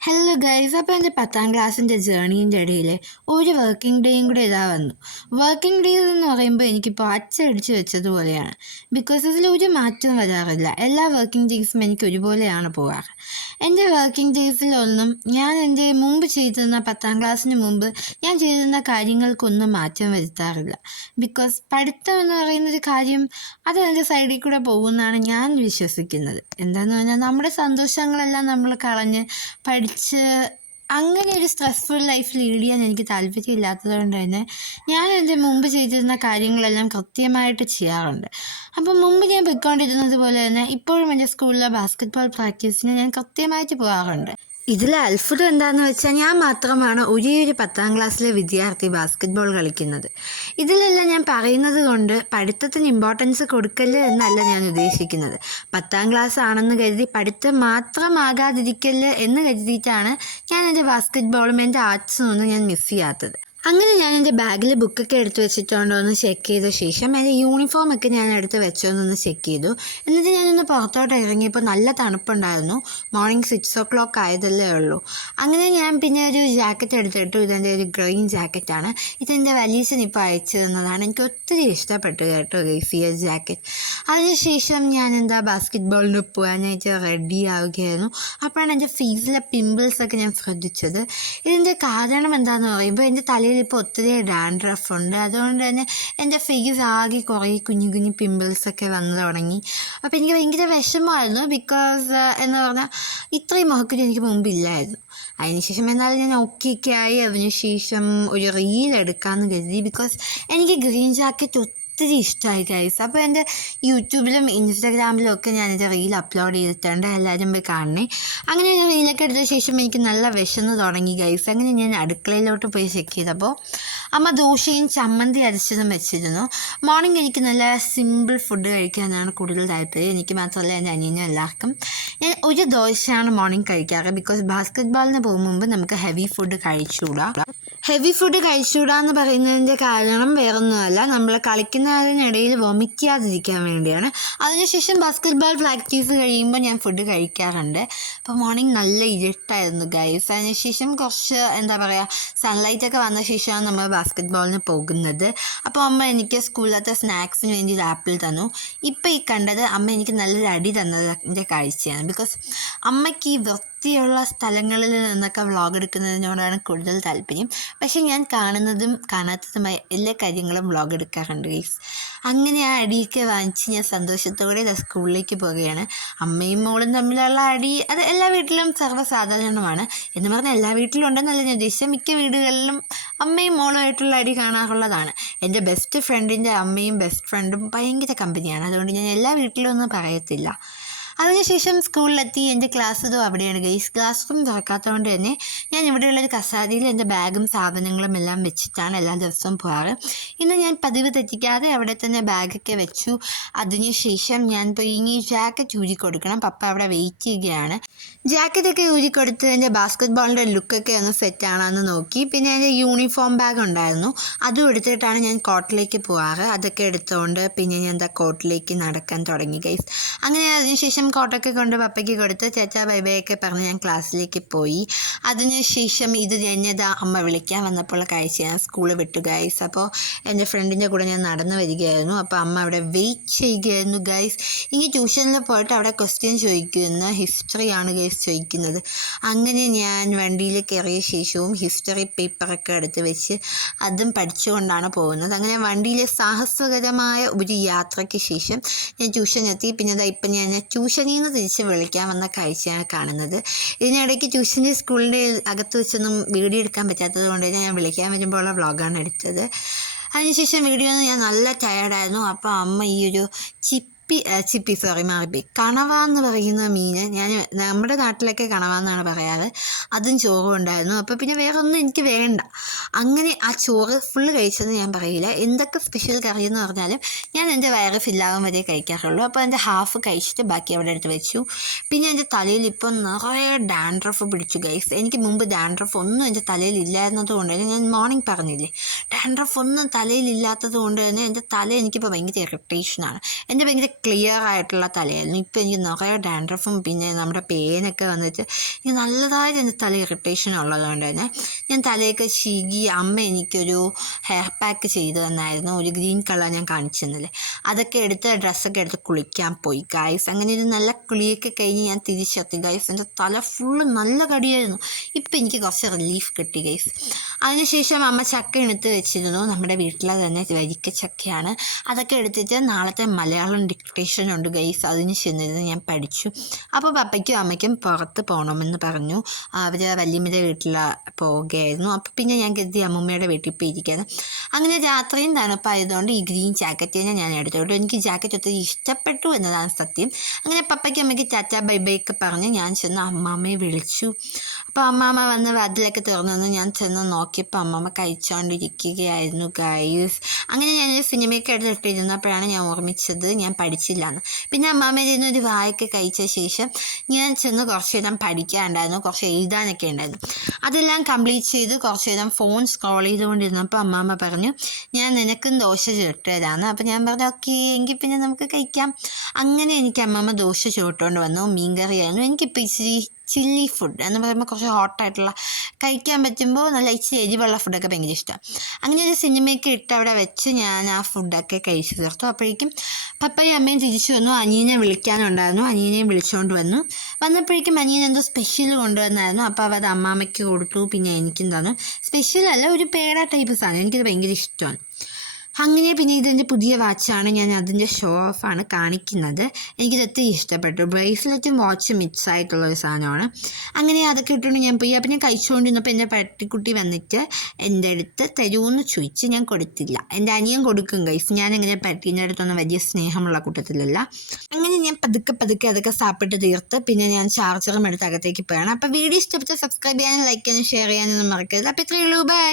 Hello guys അപ്പോൾ എന്റെ പത്താം ക്ലാസ്സിന്റെ ജേണീന്റെ ഇടയിൽ ഒരു വർക്കിംഗ് ഡേയും കൂടെ ഇതാ വന്നു. വർക്കിംഗ് ഡേയിൽ എന്ന് പറയുമ്പോൾ എനിക്കിപ്പോൾ അച്ചടിച്ച് വെച്ചതുപോലെയാണ് ബിക്കോസ് ഇതിൽ ഒരു മാറ്റം വരാറില്ല. എല്ലാ വർക്കിംഗ് ഡേയ്സും എനിക്ക് ഒരുപോലെയാണ് പോകാറ്. എന്റെ വർക്കിംഗ് ഡേയ്സിലൊന്നും ഞാൻ എന്റെ മുമ്പ് ചെയ്തിരുന്ന പത്താം ക്ലാസ്സിന് മുമ്പ് ഞാൻ ചെയ്തിരുന്ന കാര്യങ്ങൾക്കൊന്നും മാറ്റം വരുത്താറില്ല. ബിക്കോസ് പഠിത്തം എന്ന് പറയുന്നൊരു കാര്യം അത് എന്റെ സൈഡിൽ കൂടെ പോകുമെന്നാണ് ഞാൻ വിശ്വസിക്കുന്നത്. എന്താണെന്ന് പറഞ്ഞാൽ നമ്മുടെ സന്തോഷങ്ങളെല്ലാം നമ്മൾ കളഞ്ഞ് പഠിച്ച് അങ്ങനെ ഒരു സ്ട്രെസ്ഫുൾ ലൈഫ് ലീഡ് ചെയ്യാൻ എനിക്ക് താല്പര്യമില്ലാത്തത് കൊണ്ട് തന്നെ ഞാൻ എന്റെ മുമ്പ് ചെയ്തിരുന്ന കാര്യങ്ങളെല്ലാം കൃത്യമായിട്ട് ചെയ്യാറുണ്ട്. അപ്പം മുമ്പ് ഞാൻ പോയിക്കൊണ്ടിരുന്നത് പോലെ തന്നെ ഇപ്പോഴും എന്റെ സ്കൂളിലെ ബാസ്കറ്റ്ബോൾ പ്രാക്ടീസിന് ഞാൻ കൃത്യമായിട്ട് പോകാറുണ്ട്. ഇതിലെ അത്ഭുതം എന്താണെന്ന് വെച്ചാൽ ഞാൻ മാത്രമാണ് ഒരേ ഒരു പത്താം ക്ലാസ്സിലെ വിദ്യാർത്ഥി ബാസ്ക്കറ്റ്ബോൾ കളിക്കുന്നത്. ഇതിലെല്ലാം ഞാൻ പറയുന്നത് കൊണ്ട് പഠിത്തത്തിന് ഇമ്പോർട്ടൻസ് കൊടുക്കല്ല് എന്നല്ല ഞാൻ ഉദ്ദേശിക്കുന്നത്. പത്താം ക്ലാസ് ആണെന്ന് കരുതി പഠിത്തം മാത്രമാകാതിരിക്കല്ല് എന്ന് കരുതിയിട്ടാണ് ഞാൻ എന്റെ ബാസ്ക്കറ്റ്ബോളും എന്റെ ആർട്സും ഒന്നും ഞാൻ മിസ് ചെയ്യാത്തത്. അങ്ങനെ ഞാൻ എന്റെ ബാഗിൽ ബുക്കൊക്കെ എടുത്ത് വെച്ചിട്ടുണ്ടോ എന്ന് ചെക്ക് ചെയ്ത ശേഷം എന്റെ യൂണിഫോം ഒക്കെ ഞാൻ എടുത്ത് വെച്ചോ എന്നൊന്ന് ചെക്ക് ചെയ്തു. എന്നിട്ട് ഞാനൊന്ന് പുറത്തോട്ട് ഇറങ്ങിയപ്പോൾ നല്ല തണുപ്പുണ്ടായിരുന്നു. മോർണിംഗ് സിക്സ് ഓ ക്ലോക്ക് ആയതല്ലേ ഉള്ളൂ. അങ്ങനെ ഞാൻ പിന്നെ ഒരു ജാക്കറ്റ് എടുത്തിട്ടു. ഇതെന്റെ ഒരു ഗ്രീൻ ജാക്കറ്റാണ് ഇതെന്റെ വലിയച്ഛൻ ഇപ്പോൾ അയച്ചു തന്നതാണ്. എനിക്ക് ഒത്തിരി ഇഷ്ടപ്പെട്ടു കേട്ടോ ഒരു ജാക്കറ്റ് അതിനുശേഷം ഞാൻ എന്താ ബാസ്ക്കറ്റ് ബോളിന് പോകാനായിട്ട് റെഡി ആവുകയായിരുന്നു. അപ്പോഴാണ് എന്റെ ഫേസിലെ പിമ്പിൾസൊക്കെ ഞാൻ ശ്രദ്ധിച്ചത്. ഇതിന്റെ കാരണം എന്താണെന്ന് പറയുമ്പോൾ എന്റെ തലയിൽ ഇപ്പോൾ ഒത്തിരി ഡാൻഡ്രഫ് ഉണ്ട്. അതുകൊണ്ട് തന്നെ എന്റെ ഫേസ് ആകെ കുറേ കുഞ്ഞു കുഞ്ഞു പിമ്പിൾസൊക്കെ വന്നു തുടങ്ങി. അപ്പോൾ എനിക്ക് ഭയങ്കര വിഷമമായിരുന്നു ബിക്കോസ് എന്ന് പറഞ്ഞാൽ ഇത്രയും മുഖക്കുരു എനിക്ക് മുമ്പില്ലായിരുന്നു. അതിനുശേഷം എന്നാലും ഞാൻ ഒക്കെ ആയി. അതിനുശേഷം ഒരു റീൽ എടുക്കാമെന്ന് കരുതി. ബിക്കോസ് എനിക്ക് ഗ്രീൻ ജാക്കറ്റ് ഒത്തിരി ഇഷ്ടമായി ഗൈസ് അപ്പോൾ എന്റെ യൂട്യൂബിലും ഇൻസ്റ്റാഗ്രാമിലും ഒക്കെ ഞാൻ എന്റെ റീൽ അപ്ലോഡ് ചെയ്തിട്ടുണ്ട്. എല്ലാവരും പോയി കാണണേ. അങ്ങനെ ഞാൻ റീലൊക്കെ എടുത്ത ശേഷം എനിക്ക് നല്ല വിശന്ന് തുടങ്ങി ഗൈസ് അങ്ങനെ ഞാൻ അടുക്കളയിലോട്ട് പോയി ചെക്ക് ചെയ്തപ്പോൾ അമ്മ ദോശയും ചമ്മന്തി അരച്ചതും വെച്ചിരുന്നു. മോർണിംഗ് എനിക്ക് നല്ല സിമ്പിൾ ഫുഡ് കഴിക്കാനാണ് കൂടുതൽ താല്പര്യം. എനിക്ക് മാത്രമല്ല എന്റെ അനിയനും എല്ലാവർക്കും. ഞാൻ ഒരു ദോശയാണ് മോർണിംഗ് കഴിക്കാറ്. ബിക്കോസ് ബാസ്ക്കറ്റ് ബോളിന് പോകും നമുക്ക് ഹെവി ഫുഡ് കഴിച്ചുകൂടാ. ഹെവി ഫുഡ് കഴിച്ചുകൂടാന്ന് പറയുന്നതിന്റെ കാരണം വേറൊന്നുമല്ല. നമ്മൾ കളിക്കുന്നതിനിടയിൽ വൊമിക്കാതിരിക്കാൻ വേണ്ടിയാണ്. അതിനുശേഷം ബാസ്കറ്റ് ബോൾ പ്രാക്ടീസ് കഴിയുമ്പോൾ ഞാൻ ഫുഡ് കഴിക്കാറുണ്ട്. അപ്പോൾ മോർണിംഗ് നല്ല ഇരുട്ടായിരുന്നു ഗൈസ് അതിനുശേഷം കുറച്ച് എന്താ പറയുക സൺലൈറ്റ് ഒക്കെ വന്ന ശേഷമാണ് നമ്മൾ ബാസ്ക്കറ്റ് ബോളിന് പോകുന്നത്. അപ്പോൾ അമ്മ എനിക്ക് സ്കൂളിലത്തെ സ്നാക്സിന് വേണ്ടി ഒരു ആപ്പിൾ തന്നു. ഇപ്പോൾ ഈ കണ്ടത് അമ്മ എനിക്ക് നല്ലൊരു അടി തന്നതിന്റെ കാഴ്ചയാണ്. ബിക്കോസ് അമ്മയ്ക്ക് ഈ വൃത്തിയുള്ള സ്ഥലങ്ങളിൽ നിന്നൊക്കെ വ്ളോഗ് എടുക്കുന്നതിനോടാണ് കൂടുതൽ താല്പര്യം. പക്ഷേ ഞാൻ കാണുന്നതും കാണാത്തതുമായ എല്ലാ കാര്യങ്ങളും വ്ളോഗ് എടുക്കാറുണ്ട് ഗൈസ് അങ്ങനെ ആ അടിയൊക്കെ വാങ്ങിച്ച് ഞാൻ സന്തോഷത്തോടെ സ്കൂളിലേക്ക് പോവുകയാണ്. അമ്മയും മോളും തമ്മിലുള്ള അടി അത് എല്ലാ വീട്ടിലും സർവസാധാരണമാണ്. എന്ന് പറഞ്ഞാൽ എല്ലാ വീട്ടിലും ഉണ്ടെന്നല്ല ഞാൻ ഉദ്ദേശിച്ച മിക്ക വീടുകളിലും അമ്മയും മോളുമായിട്ടുള്ള അടി കാണാറുള്ളതാണ്. എന്റെ ബെസ്റ്റ് ഫ്രണ്ടിന്റെ അമ്മയും ബെസ്റ്റ് ഫ്രണ്ടും ഭയങ്കര കമ്പനിയാണ് അതുകൊണ്ട് ഞാൻ എല്ലാ വീട്ടിലും ഒന്നും പറയത്തില്ല. അതിനുശേഷം സ്കൂളിലെത്തി എന്റെ ക്ലാസ് ഇതും അവിടെയാണ്. ഗൈസ് ക്ലാസ് റൂം തുറക്കാത്തതുകൊണ്ട് തന്നെ ഞാൻ ഇവിടെയുള്ള ഒരു കസാരയിൽ എന്റെ ബാഗും സാധനങ്ങളും എല്ലാം വെച്ചിട്ടാണ് എല്ലാ ദിവസവും പോകാറ്. ഇന്ന് ഞാൻ പതിവ് തെറ്റിക്കാതെ അവിടെ തന്നെ ബാഗൊക്കെ വെച്ചു. അതിനുശേഷം ഞാൻ പോയി ഇനി ജാക്കറ്റ് ഊരി കൊടുക്കണം. പപ്പ അവിടെ വെയിറ്റ് ചെയ്യുകയാണ്. ജാക്കറ്റൊക്കെ ഊരി കൊടുത്ത് എന്റെ ബാസ്ക്കറ്റ് ബോളിന്റെ ലുക്കൊക്കെ ഒന്ന് സെറ്റാണെന്ന് നോക്കി. പിന്നെ എന്റെ യൂണിഫോം ബാഗ് ഉണ്ടായിരുന്നു. അതും എടുത്തിട്ടാണ് ഞാൻ കോട്ടിലേക്ക് പോകാറ്. അതൊക്കെ എടുത്തുകൊണ്ട് പിന്നെ ഞാൻ എന്താ കോട്ടിലേക്ക് നടക്കാൻ തുടങ്ങി ഗൈസ് അങ്ങനെ അതിനുശേഷം കോട്ടൊക്കെ കൊണ്ട് പപ്പയ്ക്ക് കൊടുത്ത് ചേച്ചാ ബൈ ബൈ ഒക്കെ പറഞ്ഞ് ഞാൻ ക്ലാസ്സിലേക്ക് പോയി. അതിനുശേഷം ഇത് കഴിഞ്ഞത് അമ്മ വിളിക്കാൻ വന്നപ്പോൾ കാഴ്ച ഞാൻ സ്കൂളിൽ വിട്ടു ഗൈസ് അപ്പോൾ എന്റെ ഫ്രണ്ടിന്റെ കൂടെ ഞാൻ നടന്നു വരികയായിരുന്നു. അപ്പോൾ അമ്മ അവിടെ വെയിറ്റ് ചെയ്യുകയായിരുന്നു ഗൈസ് ഇനി ട്യൂഷനിൽ പോയിട്ട് അവിടെ ക്വസ്റ്റ്യൻ ചോദിക്കുന്ന ഹിസ്റ്ററിയാണ് ഗൈസ് ചോദിക്കുന്നത്. അങ്ങനെ ഞാൻ വണ്ടിയിൽ കയറിയ ശേഷവും ഹിസ്റ്ററി പേപ്പറൊക്കെ എടുത്ത് വെച്ച് അതും പഠിച്ചുകൊണ്ടാണ് പോകുന്നത്. അങ്ങനെ വണ്ടിയിലെ സാഹസകരമായ ഒരു യാത്രയ്ക്ക് ശേഷം ഞാൻ ട്യൂഷൻ എത്തി. പിന്നെ അതാ ഇപ്പം ഞാൻ ട്യൂഷനിൽ നിന്ന് തിരിച്ച് വിളിക്കാൻ വന്ന കാഴ്ചയാണ് കാണുന്നത്. ഇതിനിടയ്ക്ക് ട്യൂഷന്റെ സ്കൂളിന്റെ അകത്ത് വെച്ചൊന്നും വീഡിയോ എടുക്കാൻ പറ്റാത്തത് കൊണ്ട് ഞാൻ വിളിക്കാൻ വരുമ്പോഴുള്ള വ്ളോഗാണ് എടുത്തത്. അതിനുശേഷം വീഡിയോ ഞാൻ നല്ല ടയർഡായിരുന്നു അപ്പോൾ അമ്മ ഈ ഒരു ചിപ്പി ആ, ചിപ്പി സോറി മാറിപ്പോയി. കണവ എന്ന് പറയുന്ന മീൻ ഞാൻ നമ്മുടെ നാട്ടിലൊക്കെ കണവ എന്നാണ് പറയാറ്. അതും ചോറും ഉണ്ടായിരുന്നു. അപ്പോൾ പിന്നെ വേറെ ഒന്നും എനിക്ക് വേണ്ട. അങ്ങനെ ആ ചോറ് ഫുള്ള് കഴിച്ചെന്ന് ഞാൻ പറയില്ല. എന്തൊക്കെ സ്പെഷ്യൽ കറി എന്ന് പറഞ്ഞാലും ഞാൻ എന്റെ വയറ് ഫില്ലാകും വരെ കഴിക്കാറുള്ളൂ. അപ്പോൾ എന്റെ ഹാഫ് കഴിച്ചിട്ട് ബാക്കി അവിടെ എടുത്ത് വെച്ചു. പിന്നെ എന്റെ തലയിൽ ഇപ്പം നിറയെ ഡാൻഡ്രഫ് പിടിച്ചു ഗൈസ് എനിക്ക് മുമ്പ് ഡാൻഡ്രഫ് ഒന്നും എന്റെ തലയിൽ ഇല്ലായിരുന്നത് കൊണ്ട് തന്നെ ഞാൻ മോർണിംഗ് പറഞ്ഞില്ലേ? ഡാൻഡ്രഫ് ഒന്നും തലയിൽ ഇല്ലാത്തത് കൊണ്ട് തന്നെ എന്റെ തല എനിക്കിപ്പോൾ ഭയങ്കര ഇറിറ്റേഷനാണ് എന്റെ ഭയങ്കര ക്ലിയർ ആയിട്ടുള്ള തലയായിരുന്നു. ഇപ്പം എനിക്ക് നിറയെ ഡാൻഡ്രഫും പിന്നെ നമ്മുടെ പേനൊക്കെ വന്നിട്ട് എനിക്ക് നല്ലതായിട്ട് എന്റെ തല ഇറിറ്റേഷൻ ഉള്ളതുകൊണ്ട് തന്നെ ഞാൻ തലയൊക്കെ ചീകി അമ്മ എനിക്കൊരു ഹെയർ പാക്ക് ചെയ്തു തന്നായിരുന്നു. ഒരു ഗ്രീൻ കളർ ഞാൻ കാണിച്ചു തന്നില്ലേ അതൊക്കെ എടുത്ത് ഡ്രസ്സൊക്കെ എടുത്ത് കുളിക്കാൻ പോയി. ഗൈസ് അങ്ങനെ ഒരു നല്ല കുളിയൊക്കെ കഴിഞ്ഞ് ഞാൻ തിരിച്ചെത്തി. ഗൈസ് എന്റെ തല ഫുള്ള് നല്ല കടിയായിരുന്നു. ഇപ്പം എനിക്ക് കുറച്ച് റിലീഫ് കിട്ടി ഗൈസ് അതിനുശേഷം അമ്മ ചക്ക എടുത്ത് വെച്ചിരുന്നു. നമ്മുടെ വീട്ടിലെ തന്നെ വരിക്ക ചക്കയാണ് അതൊക്കെ എടുത്തിട്ട് നാളത്തെ മലയാളം ഡിക്റ്റേഷൻ ഉണ്ട് ഗൈസ് അതിന് ചെന്നിരുന്ന് ഞാൻ പഠിച്ചു. അപ്പോൾ പപ്പയ്ക്കും അമ്മയ്ക്കും പുറത്ത് പോകണമെന്ന് പറഞ്ഞു. അവർ വല്യമ്മയുടെ വീട്ടിൽ പോവുകയായിരുന്നു. അപ്പോൾ പിന്നെ ഞാൻ കരുതി അമ്മൂമ്മയുടെ വീട്ടിൽ പോയി ഇരിക്കാനും അങ്ങനെ രാത്രിയും തണുപ്പായതുകൊണ്ട് ഈ ഗ്രീൻ ജാക്കറ്റ് തന്നെ ഞാൻ എടുത്തോട്ടു എനിക്ക് ജാക്കറ്റ് ഒത്തിരി ഇഷ്ടപ്പെട്ടു എന്നതാണ് സത്യം. അങ്ങനെ പപ്പയ്ക്കും അമ്മയ്ക്ക് ടാറ്റ ബൈ ബൈ ഒക്കെ പറഞ്ഞ് ഞാൻ ചെന്ന് അമ്മാമ്മയെ വിളിച്ചു. അപ്പോൾ അമ്മാമ്മ വന്ന് വാതിലൊക്കെ തുറന്നു ഞാൻ ചെന്ന് നോക്കിയപ്പോൾ അമ്മാമ്മ കഴിച്ചുകൊണ്ടിരിക്കുകയായിരുന്നു ഗൈസ് അങ്ങനെ ഞാനൊരു സിനിമയൊക്കെ എടുത്തിട്ടിരുന്നപ്പോഴാണ് ഞാൻ ഓർമ്മിച്ചത് ഞാൻ പഠിച്ചില്ല എന്ന് പിന്നെ അമ്മാമ്മയിൽ നിന്ന് ഒരു വായൊക്കെ കഴിച്ച ശേഷം ഞാൻ ചെന്ന് കുറച്ച് നേരം പഠിക്കാനുണ്ടായിരുന്നു കുറച്ച് എഴുതാനൊക്കെ ഉണ്ടായിരുന്നു. അതെല്ലാം കംപ്ലീറ്റ് ചെയ്ത് കുറച്ച് നേരം ഫോൺ സ്ക്രോൾ ചെയ്തുകൊണ്ടിരുന്നപ്പോൾ അമ്മാമ്മ പറഞ്ഞു ഞാൻ നിനക്കും ദോശ ചുട്ടതാണ് അപ്പോൾ ഞാൻ പറഞ്ഞു ഓക്കെ എങ്കിൽ പിന്നെ നമുക്ക് കഴിക്കാം. അങ്ങനെ എനിക്ക് അമ്മാമ്മ ദോശ ചുട്ടുകൊണ്ട് വന്നു മീൻകറിയായിരുന്നു എനിക്കിപ്പോൾ ഇച്ചിരി ചില്ലി ഫുഡ് എന്ന് പറയുമ്പോൾ കുറച്ച് ഹോട്ടായിട്ടുള്ള കഴിക്കാൻ പറ്റുമ്പോൾ നല്ല ഇച്ചിരി എരിവുള്ള ഫുഡൊക്കെ ഭയങ്കര ഇഷ്ടമാണ് അങ്ങനെ ഒരു സിനിമയൊക്കെ ഇട്ട് അവിടെ വെച്ച് ഞാൻ ആ ഫുഡൊക്കെ കഴിച്ചു തീർത്തു. അപ്പോഴേക്കും പപ്പയും അമ്മയും തിരിച്ചു വന്നു. അനിയനെ വിളിക്കാനുണ്ടായിരുന്നു. അനിയനെയും വിളിച്ചുകൊണ്ട് വന്നു. വന്നപ്പോഴേക്കും അനിയൻ എന്തോ സ്പെഷ്യൽ കൊണ്ടുവന്നായിരുന്നു. അപ്പോൾ അവ അത് അമ്മാമ്മയ്ക്ക് കൊടുത്തു. പിന്നെ എനിക്കും തന്നു. സ്പെഷ്യൽ അല്ല ഒരു പേട ടൈപ്പ് സാധനം. എനിക്കത് ഭയങ്കര ഇഷ്ടമാണ്. അങ്ങനെ പിന്നെ ഇതെന്റെ പുതിയ വാച്ചാണ് ഞാൻ അതിന്റെ ഷോ ഓഫ് ആണ് കാണിക്കുന്നത്. എനിക്കിത് ഒത്തിരി ഇഷ്ടപ്പെട്ടു. ബ്രേസ്ലെറ്റും വാച്ചും മിക്സ് ആയിട്ടുള്ള ഒരു സാധനമാണ്. അങ്ങനെ അതൊക്കെ ഇട്ടുകൊണ്ട് ഞാൻ പോയി. അപ്പം ഞാൻ കഴിച്ചുകൊണ്ടിരുന്നപ്പോൾ എന്റെ പട്ടിക്കുട്ടി വന്നിട്ട് എന്റെ അടുത്ത് തരുമെന്ന് ചോദിച്ച് ഞാൻ കൊടുത്തില്ല. എന്റെ അനിയൻ കൊടുക്കും ഗൈസ് ഞാൻ അങ്ങനെ പട്ടീന്റെ അടുത്തൊന്നും വലിയ സ്നേഹമുള്ള കൂട്ടത്തിലല്ല. അങ്ങനെ ഞാൻ പതുക്കെ പതുക്കെ അതൊക്കെ സാപ്പിട്ട് തീർത്ത് പിന്നെ ഞാൻ ചാർജറും എടുത്ത് അകത്തേക്ക് പോയാണ്. അപ്പോൾ വീഡിയോ ഇഷ്ടപ്പെട്ട് സബ്സ്ക്രൈബ് ചെയ്യാനും ലൈക്ക് ചെയ്യാനും ഷെയർ ചെയ്യാനൊന്നും മറക്കരുത്. അപ്പോൾ ഇത്രയേ ഉള്ളൂ. ബൈ